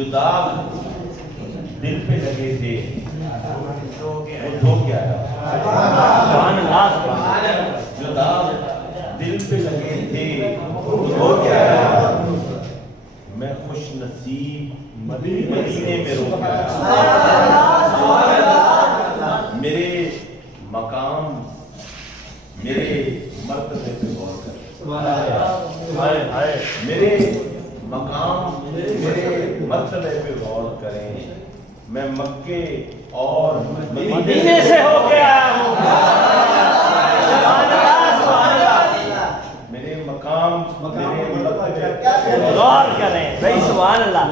जो दाग दिल पे लगे थे वो धो के आया। जो दाग दिल पे लगे थे वो धो के आया। मैं खुश नसीब मदीने में रो के आया। मेरे मकाम मेरे मर्तबे पे गौर कर। मेरे मकाम मेरे मर्तबे पे गौर करें। मैं मक्के और मदीने से होके आया हूँ। मेरे मकाम मेरे गौर करें भाई, सुभान अल्लाह।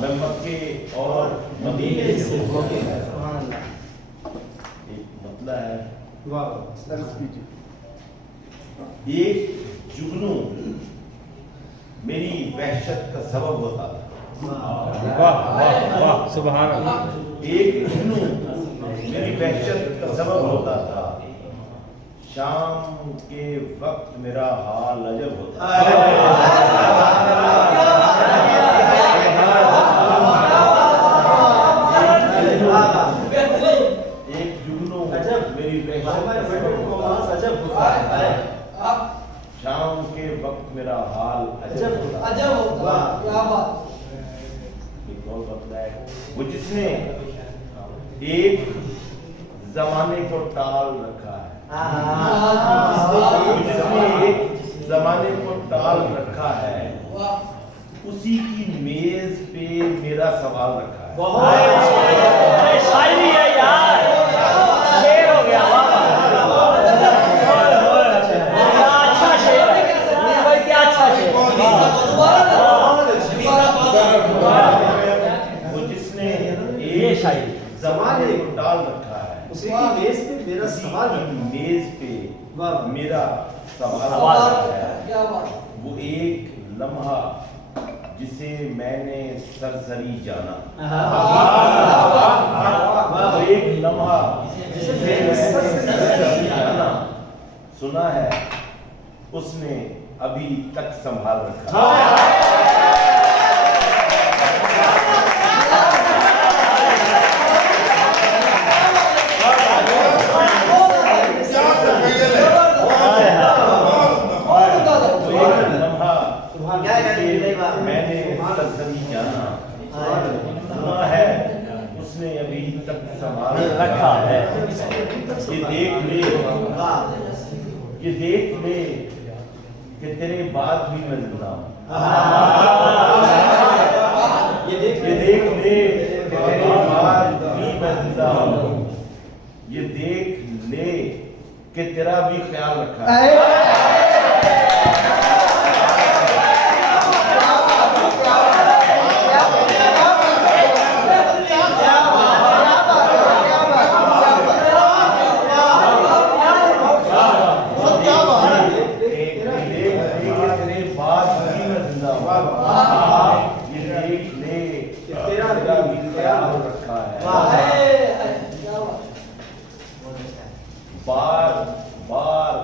मैं मक्के और मदीने से होके आया। एक मतलब है एक जुगनू मेरी वहशत का सबब होता था। वाह वाह वाह सुभान अल्लाह। एक जुगनू मेरी वहशत का सबब होता था। शाम के वक्त मेरा हाल अजब होता था। एक जुगनू मेरी वहशत का सबब होता था। शाम के वक्त मेरा हाल अजब होता था। एक और मतलब है वो जिसने एक जमाने को टाल रखा है। जिसने एक जमाने को टाल रखा है उसी की मेज पे मेरा सवाल रखा है। शायरी है यार, शेर हो गया। क्या अच्छा शेर है भाई, क्या अच्छा शेर। वो जिसने ये शायरी जमाने को टाल रखा है उसी की मेज पे मेरा सवाल है। मेज पे मेरा सवाल है। वो एक लम्हा जिसे मैंने सरसरी जाना। वो एक लम्हा जिसे मैंने सरसरी जाना। सुना है उसने अभी तक संभाल रखा। मैंने सरसरी जाना। सुना है उसने अभी तक संभाल रखा है। ये देख ले कि तेरे बाद भी मैं जिंदा हूँ। ये देख ले कि तेरे बाद भी मैं जिंदा हूँ। ये देख ले कि तेरा भी ख्याल रखा है। बार बार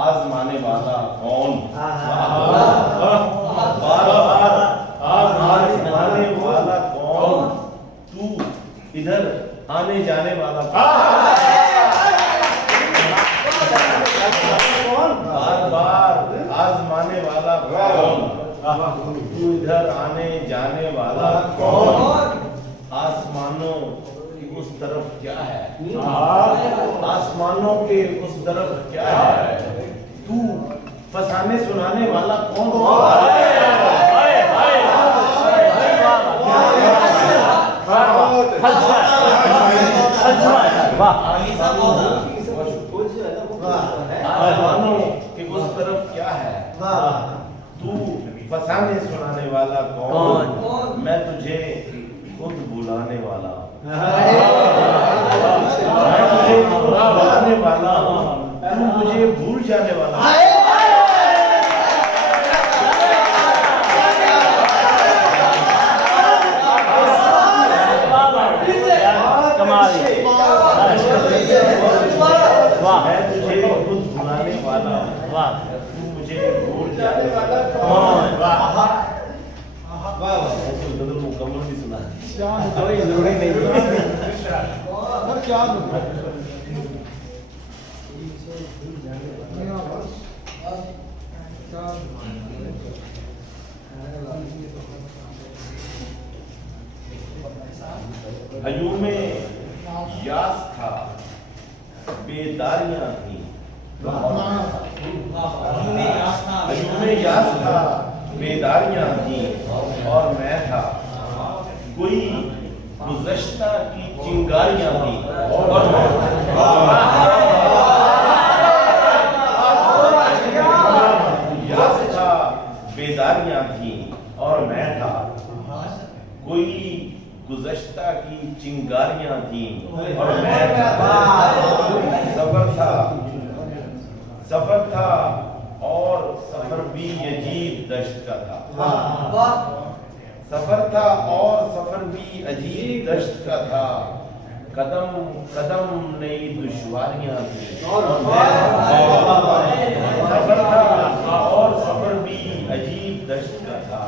आजमाने वाला कौन? बार बार आजमाने वाला कौन? तू इधर आने जाने वाला कौन? बार बार आजमाने वाला कौन? तू इधर आने जाने वाला कौन? आसमानों की उस तरफ क्या है? आसमानों के उस तरफ क्या है? तू फसाने सुनाने वाला कौन? आसमानों के उस तरफ क्या है? तू फसाने सुनाने वाला कौन? मैं तुझे खुद बुलाने वाला हूँ। मैं तुझे बुलाने वाला हूँ। तू मुझे भूल जाने वाला है। मैं तुझे खुद बुलाने वाला हूँ। तू मुझे भूल जाने वाला कौन? मुकम्मल भी कोई जरूरी नहीं और क्या हजूमे यास था, बेदारियां थी। हजूमे यास था, बेदारियां थी और मैं था, कोई गुज़श्ता की चिंगारियां थी और यास था, बेदारियां थी और मैं था, कोई गुज़श्ता की चिंगारियां थी और मैं सफर था और सफर भी अजीब दश्त का था। सफर था और सफर भी अजीब दश्त का था, कदम कदम नई दुश्वारियां थी। सफर था और सफर भी अजीब दश्त का था,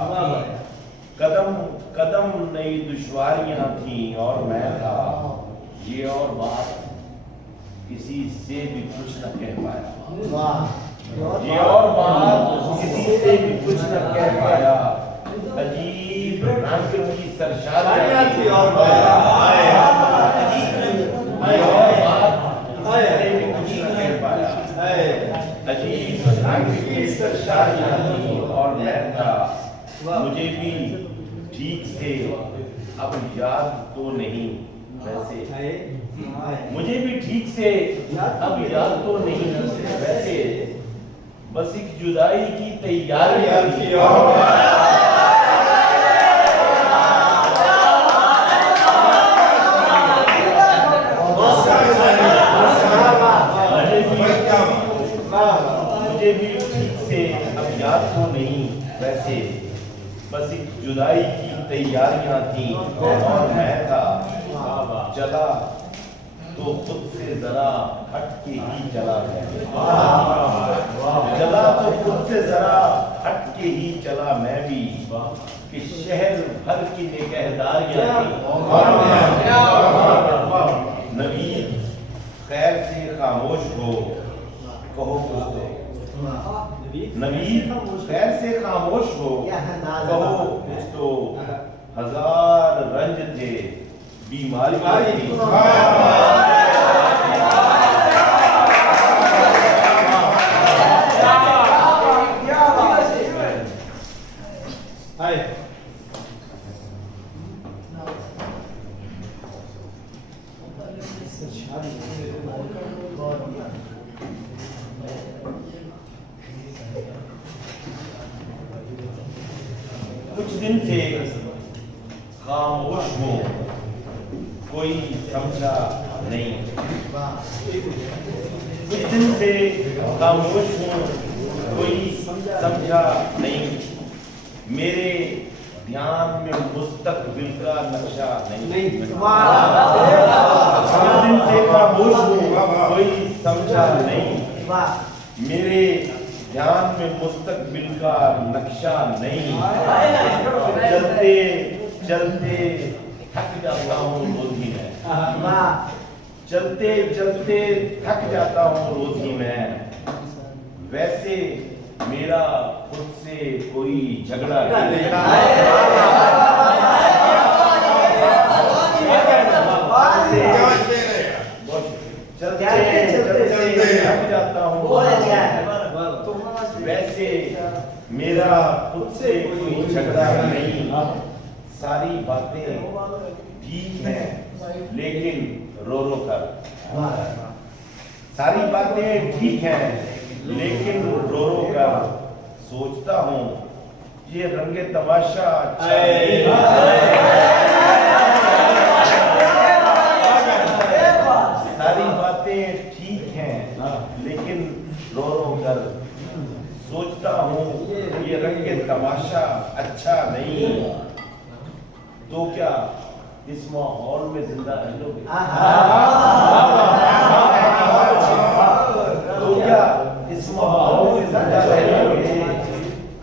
कदम कदम नई दुश्वारियां थी और मैं था, ये और बात किसी से भी कुछ न कह पाया। ये और बात किसी से भी कुछ न कह पाया, अजीब रंग की सरशारियां थी और मैं ये और बात किसी से भी कुछ न कह पाया, अजीब रंग की सरशारियां थी और मैं था, मुझे भी ठीक से अब याद तो नहीं वैसे, मुझे भी ठीक से अब याद तो नहीं वैसे, बस एक जुदाई की तैयारी थी और मुझे भी ठीक से अब याद तो नहीं वैसे, बस एक जुदाई की तैयारियां थी और मैं था, चला तो खुद से जरा हट के ही चला गया। चला तो खुद से जरा हट के ही चला मैं भी, कि शहर भर की निगहदारियां थी और नवीद खैर से खामोश हो, कहो कुछ तो। नवीद खैर से खामोश हो, कहो कुछ तो। हजार रंज थे, बीमारियां थी। कुछ दिन से खामोश हूँ, कोई समझा नहीं। कुछ दिन से खामोश हूँ, कोई समझा नहीं। मेरे ध्यान में मुस्तकबिल का नक्शा नहीं। कुछ दिन से खामोश हूँ, कोई समझा नहीं। मेरे ध्यान में मुस्तकबिल का नक्शा नहीं। चलते चलते थक जाता हूँ रोज ही मैं। चलते चलते थक जाता हूँ रोज ही मैं। वैसे मेरा खुद से कोई झगड़ा नहीं। चलते चलते थक जाता हूँ, वैसे मेरा खुद से कोई झगड़ा नहीं। सारी बातें ठीक हैं लेकिन रो रो कर। सारी बातें ठीक हैं लेकिन रो रो कर सोचता हूँ ये रंगे तमाशा अच्छा नहीं। सारी बातें ठीक हैं लेकिन रो रो कर सोचता हूँ ये रंगे तमाशा अच्छा नहीं। तो क्या इस माहौल में जिंदा रह लोगे? तो क्या इस माहौल में जिंदा रह लोगे?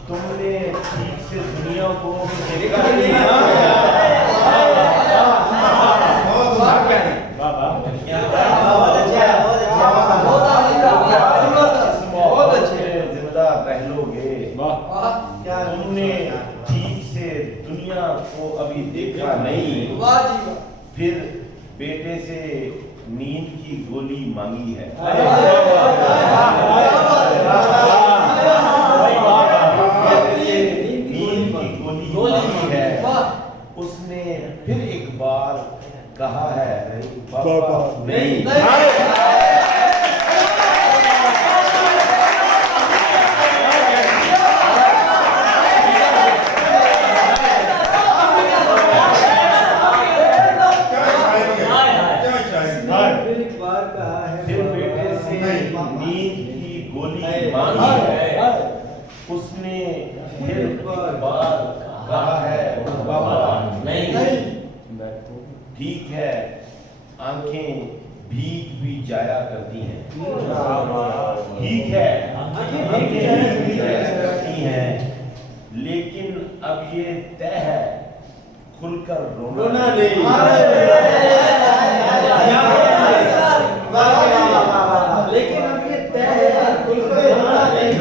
तुमने ठीक से दुनिया को देखा नहीं। को अभी देखा नहीं, फिर बेटे से नींद की गोली मांगी है। नींद की गोली मांगी है, उसने फिर एक बार कहा है पापा नहीं। फिर बेटे से नींद की गोली मांगी है, उसने फिर एक बार कहा है पापा नहीं। ठीक है, आंखें भीग भी जाया करती हैं, ठीक है आंखें भीग भी जाया करती हैं, लेकिन अब ये तय है खुलकर रोना नहीं। लेकिन अब ये तय है खुलकर रोना नहीं।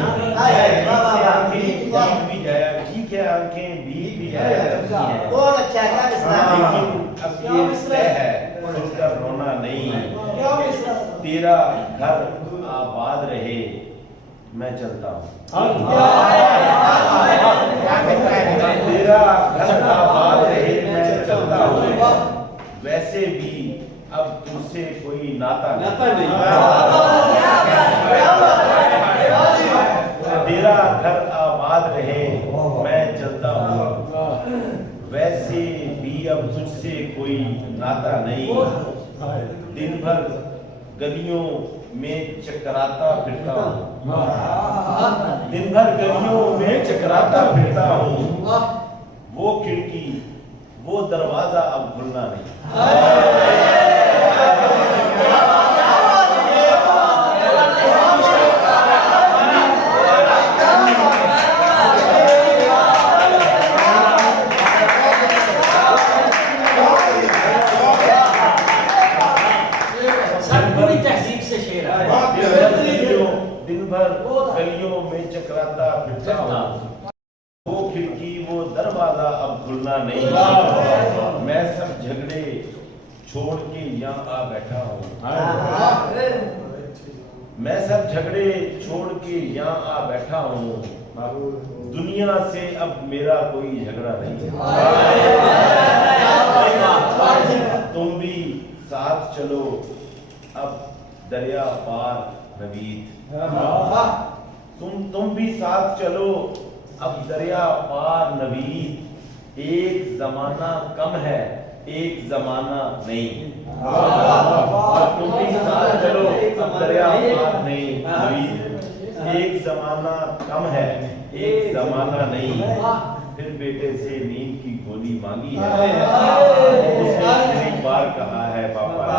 आंखें भी जाया, ठीक है आंखें भीग भी जाया करती हैं, बहुत अच्छा है, क्या विस्तार है? लेकिन अब ये तय है खुलकर रोना नहीं। क्या विस्तार है? तेरा घर आबाद रहे, मैं चलता हूँ। तेरा घर आबाद रहे, मैं चलता हूँ। वैसे भी अब तुझसे कोई नाता नहीं। तेरा घर आबाद रहे, मैं चलता हूँ। वैसे भी अब तुझसे कोई नाता नहीं। दिन भर गलियों में चकराता फिरता हूँ, दिन भर गलियों में चकराता फिरता हूँ। वो खिड़की वो दरवाजा अब खुलना नहीं। पूरी तहजीब से शेर है। दिन भर गलियों में चकराता फिरता हूँ, वो खिड़की वो दरवाजा अब खुलना नहीं। मैं सब झगड़े छोड़ के यहाँ आ बैठा हूँ, मैं सब झगड़े छोड़ के यहाँ आ बैठा हूँ। दुनिया से अब मेरा कोई झगड़ा नहीं। तुम भी साथ चलो अब दरिया पार नवीद। तुम भी साथ चलो अब दरिया पार नवीद। एक जमाना कम है, एक जमाना नहीं। तुम भी साथ चलो अब दरिया पार नहीं नवीद। एक जमाना कम है, एक जमाना नहीं। फिर बेटे से नींद की गोली मांगी है, उसने एक बार कहा है पापा